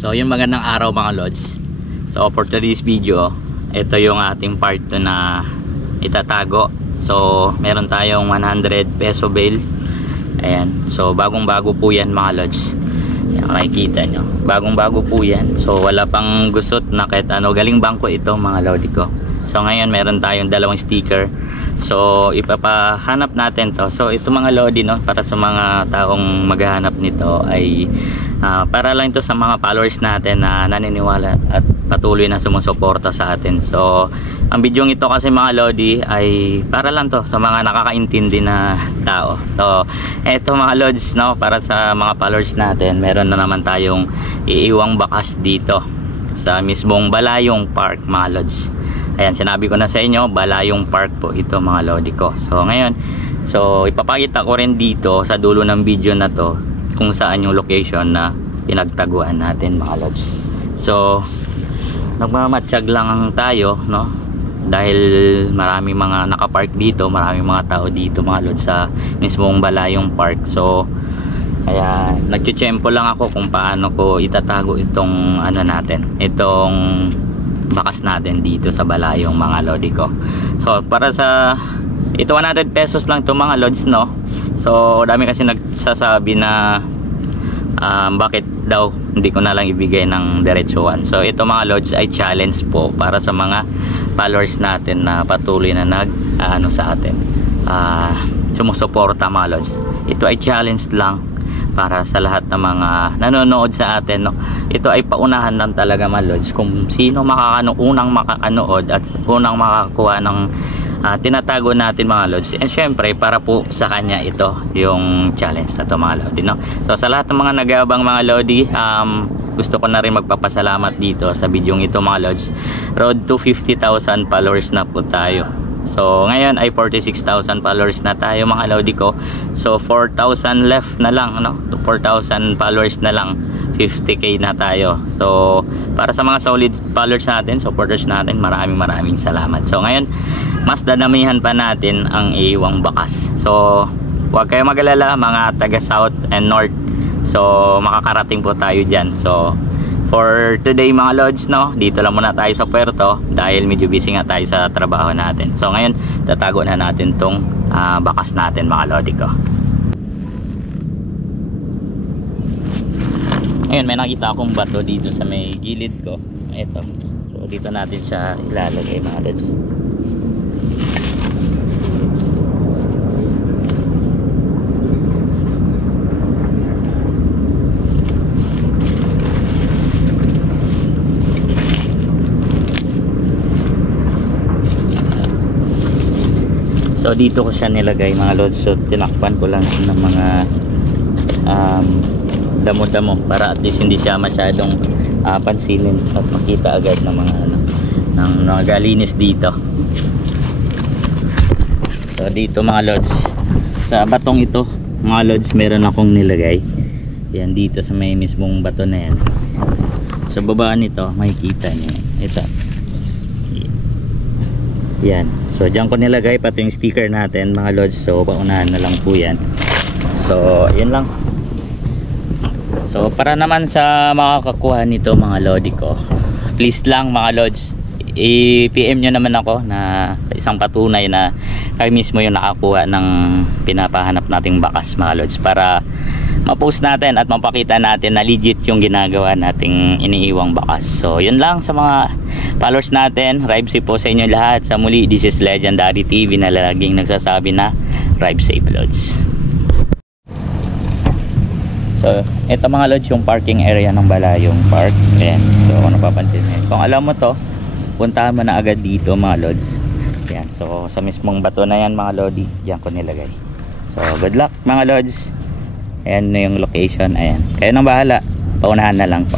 So yun, magandang araw mga lods. So for today's video, ito yung ating part 2 na itatago. So meron tayong 100 peso bail. Ayan, so bagong bago po yan mga lods. Yan, makikita nyo, bagong bago po yan. So wala pang gusot na kahit ano. Galing bangko ito mga lodi ko. So ngayon meron tayong dalawang sticker. So ipapahanap natin to. So ito mga lodi, no, para sa mga taong maghahanap nito ay para lang ito sa mga followers natin na naniniwala at patuloy na sumusuporta sa atin. So ang video ito kasi mga lodi ay para lang to sa mga nakakaintindi na tao. So eto mga lods, no, para sa mga followers natin, meron na naman tayong iiwang bakas dito sa mismong Balayong Park mga lods. Ayan, sinabi ko na sa inyo, Balayong Park po ito mga lodi ko. So ngayon, so ipapakita ko rin dito sa dulo ng video na to kung saan yung location na pinagtaguan natin mga lods. So nagmamatsyag lang tayo, no, dahil maraming mga nakapark dito, maraming mga tao dito mga lods sa mismong Balayong Park. So kaya nagtitsempo lang ako kung paano ko itatago itong ano natin, itong bakas natin dito sa Balayong mga lodi ko. So para sa ito 100 pesos lang to mga lods, no. So dami kasi nagsasabi na bakit daw hindi ko na lang ibigay ng diretsuhan. So ito mga lods ay challenge po para sa mga followers natin na patuloy na ano sa atin, sumusuporta mga lods. Ito ay challenge lang para sa lahat ng mga nanonood sa atin, no. Ito ay paunahan lang talaga mga lods kung sino unang makakanood at unang makakuha ng tinatago natin mga lods. And syempre para po sa kanya ito yung challenge na to mga lodi, no. So sa lahat ng mga nag-aabang mga lodi, gusto ko na rin magpapasalamat dito sa video ito mga lods. Road to 50,000 followers na po tayo. So ngayon ay 46,000 followers na tayo mga lodi ko. So 4,000 left na lang, no? 4,000 followers na lang, 50k na tayo. So para sa mga solid followers natin, supporters natin, maraming salamat. So ngayon mas dadamihan pa natin ang iiwang bakas. So huwag kayong mag-alala mga taga South and North. So makakarating po tayo dyan. So for today mga lods, no, dito lang muna tayo sa puerto dahil medyo busy nga tayo sa trabaho natin. So ngayon tatago na natin tong bakas natin mga lodi ko. Ngayon may nakita akong bato dito sa may gilid ko. Ito, so dito natin siya ilalagay mga lods. So dito ko siya nilagay mga lods. So tinakpan ko lang ng mga damo-damo para at least hindi siya masyadong pansinin at makita agad ng mga ng mga galinis dito. So dito mga lods, sa batong ito mga lods, meron akong nilagay yan dito sa may mismong bato na yan. Sa baba nito makikita niyo ito yan. So dyan ko nilagay pati yung sticker natin mga lods. So paunahan na lang po yan. So yan lang. So para naman sa makakakuha nito mga lodi ko, please lang mga lods, i-PM nyo naman ako na isang patunay na kayo mismo yung nakakuha ng pinapahanap nating bakas mga lods, para ma-post natin at mapakita natin na legit yung ginagawa nating iniiwang bakas. So yun lang sa mga followers natin. Ride safe po sa inyo lahat. Sa muli, this is Legendary TV na laging nagsasabi na ride safe lods. So ito mga lods yung parking area ng Balayong Park. Ayan. So kung napapansin nyo, kung alam mo to, puntahan mo na agad dito mga lods. Ayan. So sa mismong bato na yan mga lodi, dyan ko nilagay. So good luck mga lods. Ayan na yung location. Ayan, kayo nang bahala, paunahan na lang po.